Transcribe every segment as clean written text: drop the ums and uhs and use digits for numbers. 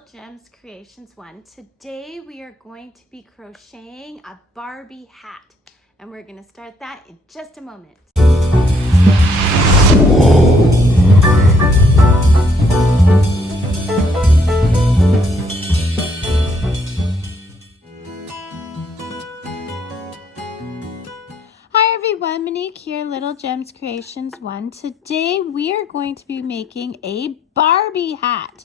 Little Gems Creations 1. Today we are going to be crocheting a Barbie hat, and we're going to start that in just a moment. Hi everyone, Monique here, Little Gems Creations 1. Today we are going to be making a Barbie hat,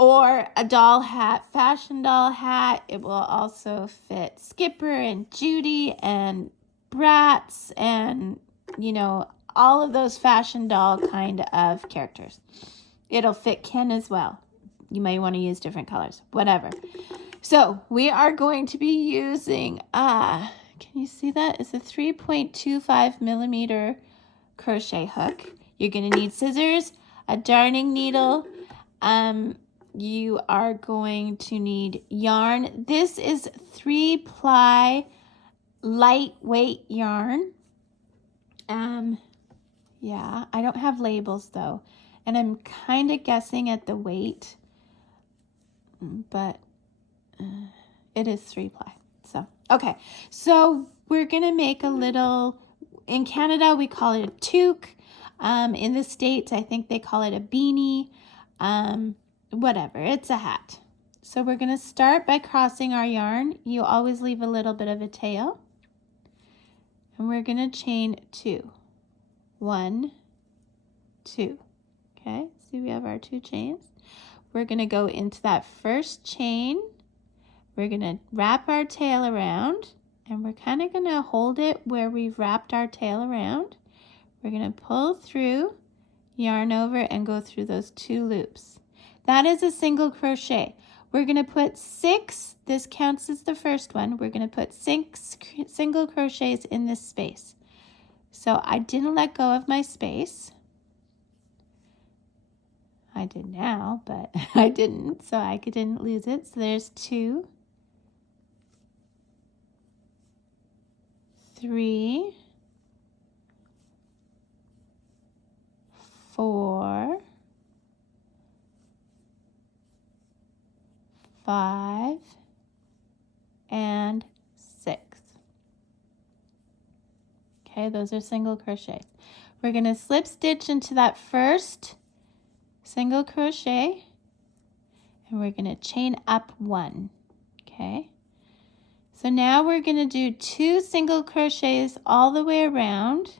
or a doll hat, fashion doll hat. It will also fit Skipper and Judy and Bratz and, you know, all of those fashion doll kind of characters. It'll fit Ken as well. You may want to use different colors, whatever. So we are going to be using, can you see that? It's a 3.25 millimeter crochet hook. You're going to need scissors, a darning needle, you are going to need yarn. This is 3-ply lightweight yarn. Yeah, I don't have labels though, and I'm kind of guessing at the weight, but it is 3-ply. So, okay, so we're gonna make a little, in Canada we call it a toque. In the States, I think they call it a beanie. Whatever, it's a hat. So we're going to start by crossing our yarn. You always leave a little bit of a tail. And we're going to chain 2. 1, 2. Okay, see we have our 2 chains. We're going to go into that first chain. We're going to wrap our tail around, and we're kind of going to hold it where we've wrapped our tail around. We're going to pull through, yarn over, and go through those 2 loops. That is a single crochet. We're going to put 6, this counts as the first one, we're going to put 6 single crochets in this space. So I didn't let go of my space. I did now, but I didn't, so I didn't lose it. So there's 2, 3, 4, 5, and 6. Okay, those are single crochets. We're going to slip stitch into that first single crochet, and we're going to chain up 1. Okay, so now we're going to do 2 single crochets all the way around,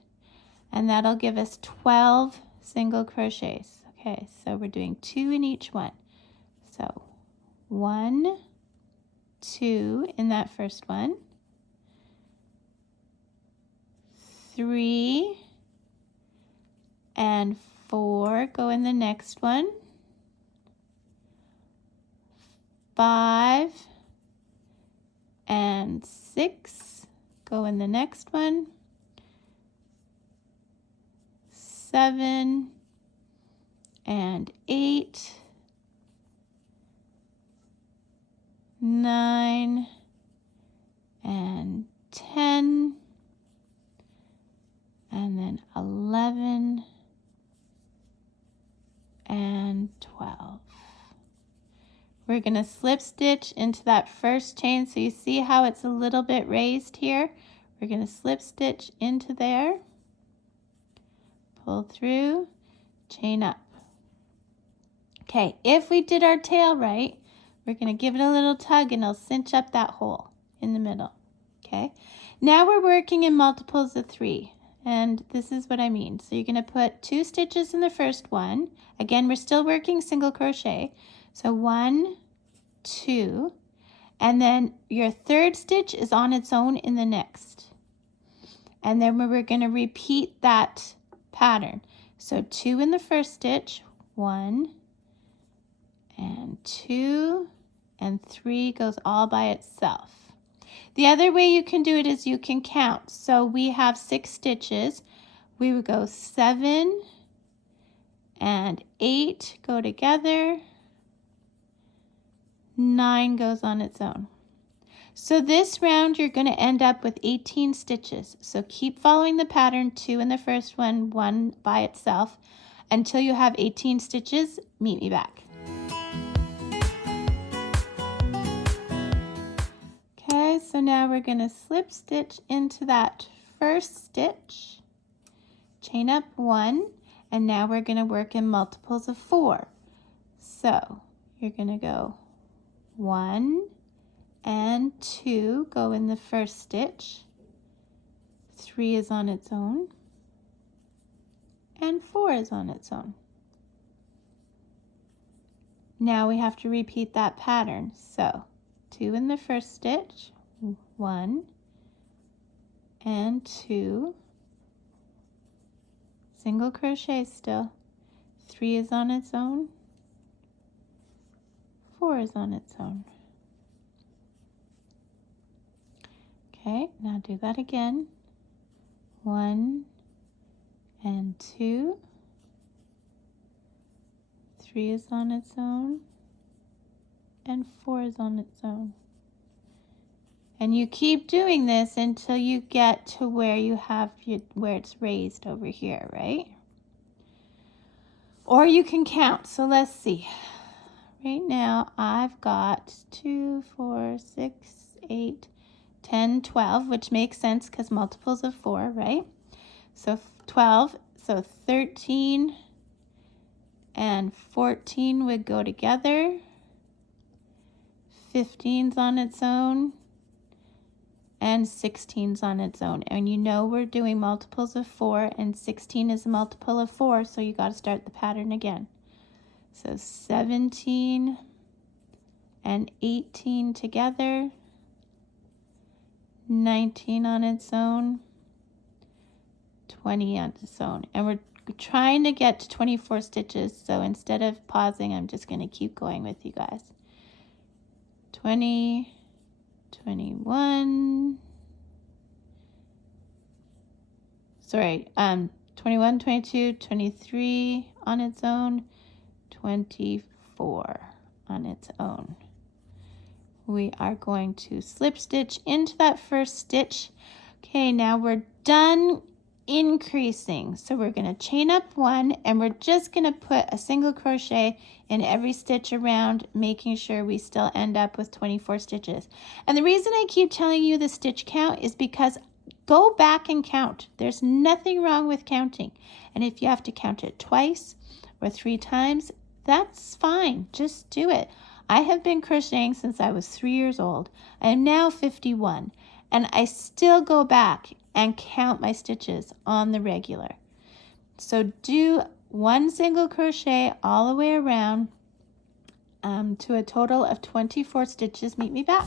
and that'll give us 12 single crochets. Okay, so we're doing 2 in each one. So 1, 2 in that first one, 3 and 4 go in the next one, 5 and 6 go in the next one, 7 and 8, 9 and 10, and then 11 and 12. We're going to slip stitch into that first chain. So you see how it's a little bit raised here? We're going to slip stitch into there, pull through, chain up. Okay, if we did our tail right, we're going to give it a little tug and it'll cinch up that hole in the middle. Okay, now we're working in multiples of 3, and this is what I mean. So you're going to put 2 stitches in the first one. Again, we're still working single crochet. So 1, 2, and then your third stitch is on its own in the next. And then we're going to repeat that pattern. So 2 in the first stitch, 1 and 2 and 3 goes all by itself. The other way you can do it is you can count. So we have 6 stitches. We would go 7 and 8 go together. 9 goes on its own. So this round you're going to end up with 18 stitches. So keep following the pattern, 2 in the first one, 1 by itself, until you have 18 stitches. Meet me back. so now we're going to slip stitch into that first stitch, chain up 1, and now we're going to work in multiples of 4. So you're going to go 1 and 2 go in the first stitch, 3 is on its own, and 4 is on its own. Now we have to repeat that pattern. So 2 in the first stitch, 1 and 2, single crochet still, 3 is on its own, 4 is on its own. Okay, now do that again. 1 and 2, 3 is on its own, and 4 is on its own. And you keep doing this until you get to where you have where it's raised over here, right? Or you can count. So let's see. Right now I've got 2, 4, 6, 8, 10, 12, which makes sense because multiples of 4, right? So 12, so 13 and 14 would go together. 15's on its own, and 16's on its own. And you know we're doing multiples of 4, and 16 is a multiple of 4, so you got to start the pattern again. So 17 and 18 together, 19 on its own, 20 on its own. And we're trying to get to 24 stitches, so instead of pausing, I'm just going to keep going with you guys. 20, 21, sorry, 21, 22, 23 on its own, 24 on its own. We are going to slip stitch into that first stitch. Okay, now we're done increasing. So we're going to chain up 1, and we're just going to put a single crochet in every stitch around, making sure we still end up with 24 stitches. And the reason I keep telling you the stitch count is because go back and count. There's nothing wrong with counting. And if you have to count it twice or 3 times, that's fine. Just do it. I have been crocheting since I was 3 years old. I am now 51, and I still go back and count my stitches on the regular. So do 1 single crochet all the way around to a total of 24 stitches. Meet me back.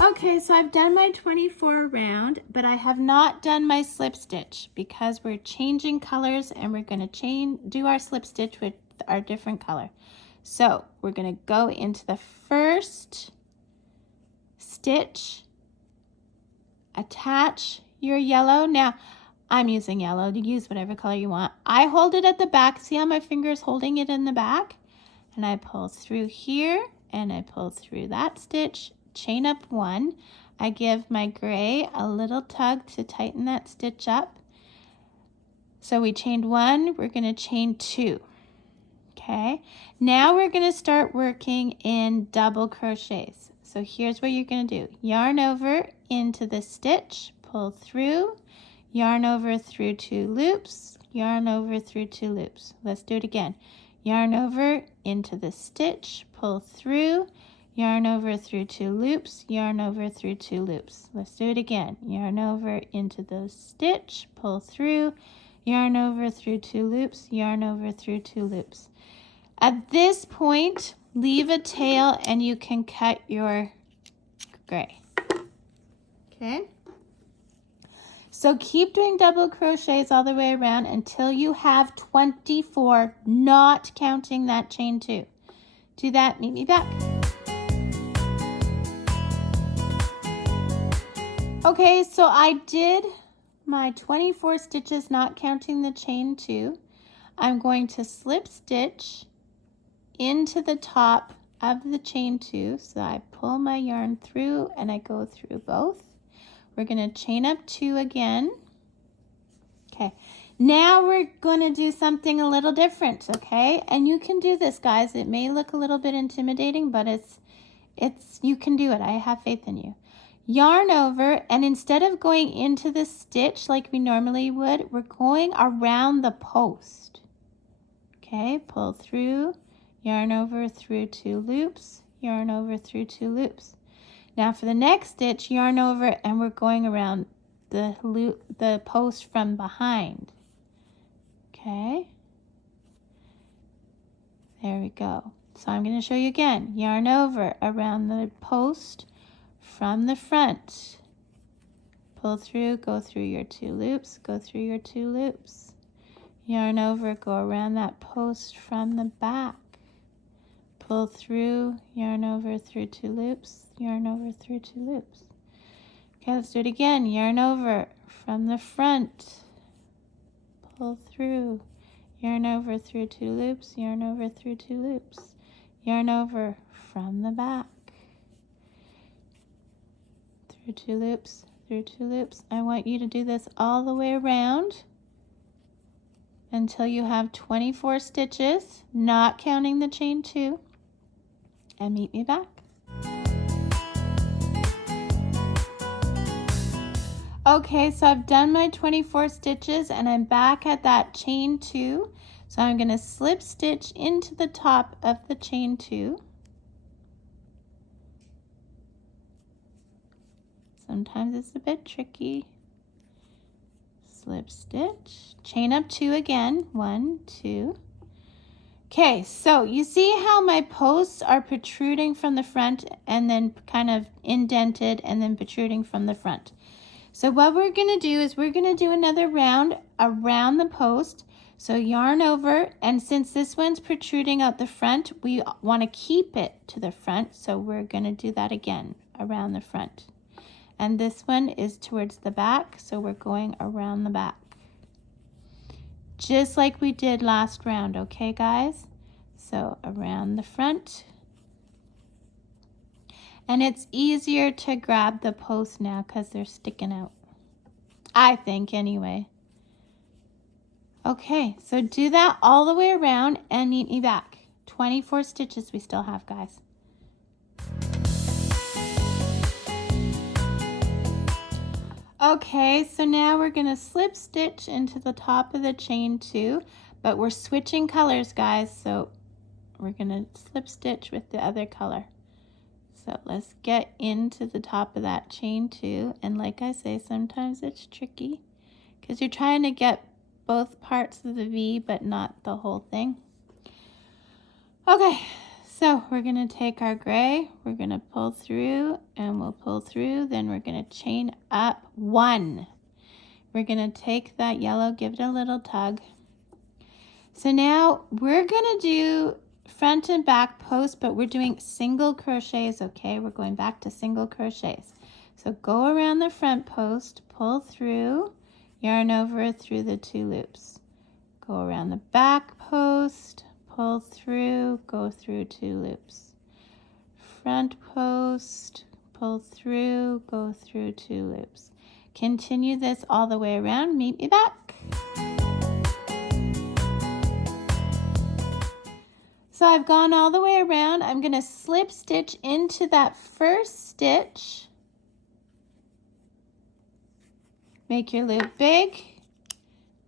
Okay, so I've done my 24 round, but I have not done my slip stitch because we're changing colors, and we're going to do our slip stitch with our different color. So we're going to go into the first stitch, attach your yellow. Now I'm using yellow. You use whatever color you want. I hold it at the back. See how my finger is holding it in the back? And I pull through here, and I pull through that stitch, chain up 1. I give my gray a little tug to tighten that stitch up. So we chained 1, we're going to chain 2. Okay, now we're going to start working in double crochets. So here's what you're going to do. Yarn over into the stitch, pull through, yarn over through 2 loops, yarn over through 2 loops. Let's do it again. Yarn over into the stitch, pull through, yarn over through 2 loops, yarn over through 2 loops. Let's do it again. Yarn over into the stitch, pull through, yarn over through 2 loops, yarn over through 2 loops. At this point, leave a tail and you can cut your gray. Okay? So keep doing double crochets all the way around until you have 24, not counting that chain 2. Do that, meet me back. Okay, so I did my 24 stitches, not counting the chain 2. I'm going to slip stitch into the top of the chain 2. So I pull my yarn through and I go through both. We're going to chain up 2 again. Okay, Now we're going to do something a little different, okay? And you can do this, guys. It may look a little bit intimidating, but you can do it. I have faith in you. Yarn over, and instead of going into the stitch like we normally would, we're going around the post. Okay, pull through, yarn over through 2 loops, yarn over through 2 loops. Now for the next stitch, yarn over, and we're going around the post from behind. Okay, there we go. So I'm going to show you again. Yarn over around the post from the front. Pull through, go through your 2 loops, go through your 2 loops. Yarn over, go around that post from the back. Pull through, yarn over through 2 loops, yarn over through 2 loops. Okay, let's do it again. Yarn over from the front. Pull through, yarn over through 2 loops, yarn over through 2 loops. Yarn over from the back. Through 2 loops, through 2 loops. I want you to do this all the way around until you have 24 stitches, not counting the chain 2, and meet me back. Okay, so I've done my 24 stitches and I'm back at that chain 2. So I'm going to slip stitch into the top of the chain 2. Sometimes it's a bit tricky. Slip stitch, chain up 2 again, 1, 2. Okay, so you see how my posts are protruding from the front and then kind of indented and then protruding from the front. So what we're going to do is we're going to do another round around the post. So yarn over, and since this one's protruding out the front, we want to keep it to the front. So we're going to do that again around the front. And this one is towards the back, so we're going around the back. Just like we did last round, okay guys? So around the front. And it's easier to grab the posts now because they're sticking out. I think anyway. Okay, so do that all the way around and meet me back. 24 stitches we still have, guys. Okay, so now we're going to slip stitch into the top of the chain 2, but we're switching colors, guys, so we're going to slip stitch with the other color. So let's get into the top of that chain 2, and like I say, sometimes it's tricky because you're trying to get both parts of the V but not the whole thing. Okay, so we're going to take our gray, we're going to pull through, and we'll pull through, then we're going to chain up 1. We're going to take that yellow, give it a little tug. So now we're going to do front and back post, but we're doing single crochets, okay? We're going back to single crochets. So go around the front post, pull through, yarn over through the 2 loops. Go around the back post, pull through, go through 2 loops. Front post, pull through, go through 2 loops. Continue this all the way around. Meet me back. So I've gone all the way around. I'm going to slip stitch into that first stitch. Make your loop big.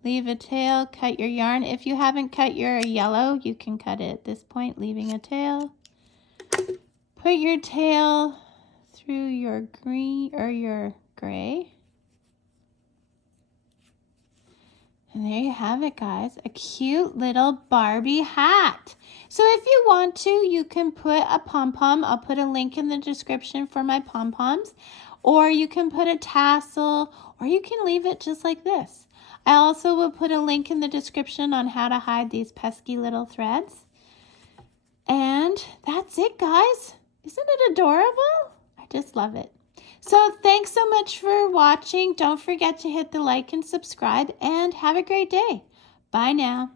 Leave a tail, cut your yarn. If you haven't cut your yellow, you can cut it at this point, leaving a tail. Put your tail through your green or your gray. And there you have it, guys, a cute little Barbie hat. So if you want to, you can put a pom-pom. I'll put a link in the description for my pom-poms. Or you can put a tassel, or you can leave it just like this. I also will put a link in the description on how to hide these pesky little threads. And that's it, guys. Isn't it adorable? I just love it. So thanks so much for watching. Don't forget to hit the like and subscribe, and have a great day. Bye now.